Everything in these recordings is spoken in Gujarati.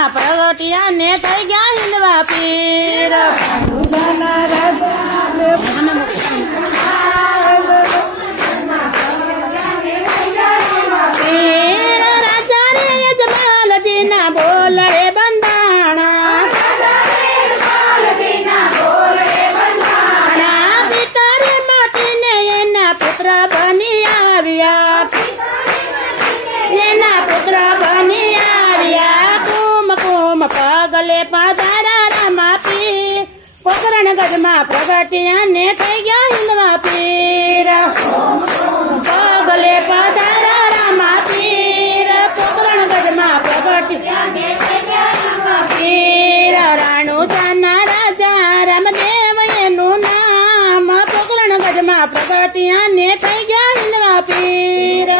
ના પ્રગટિયા ને થઈ ગયા હિલવા પીર ડોલે પાધારા માપી, પોકરણ ગઢમાં પ્રગટ્યા ને થઈ ગયા હિંદવા પીર. પગલે પાધારા માપીર, પોકરણ ગઢમાં પ્રગટ્યા પીર. રાણુ તાના રાજા રામદેવ એનું નામ, પોકરણ ગઢમાં પ્રગટ્યા ને થઈ ગયા હિંદવા પીર.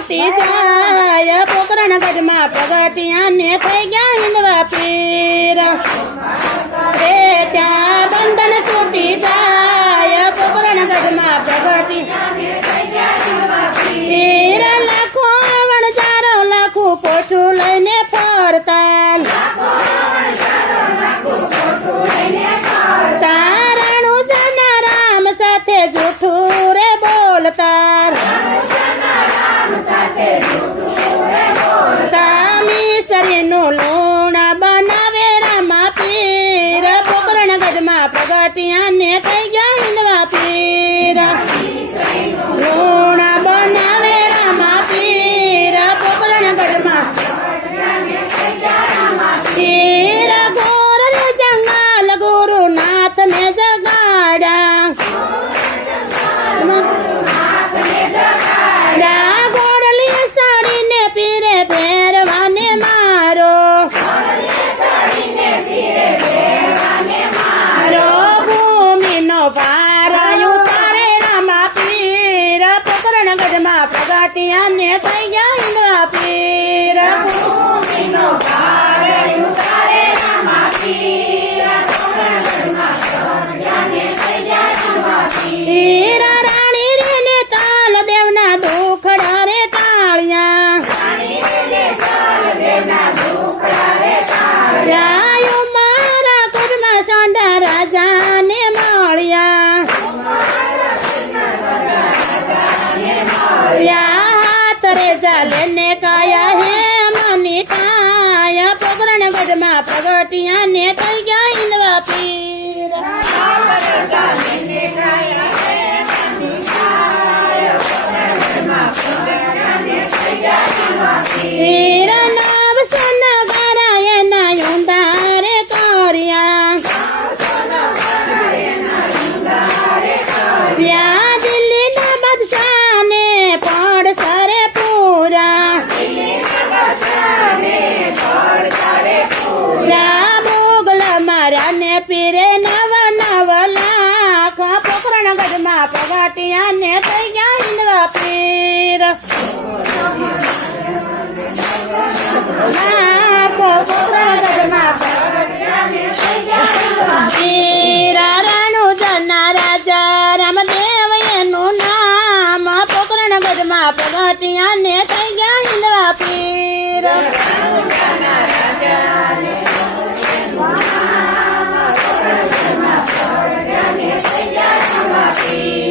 છૂટી જાય પોકરણ ગઢમાં પગટિયા ને થઈ ગયા હિંદવાપી minute, પાટિયાને થઈ જાય આપી. રઘુવીનો પાર ઉતારે માટી રાધા પ્રગટિયા ને થઈ ગયા ઇન્દ્રા પીર.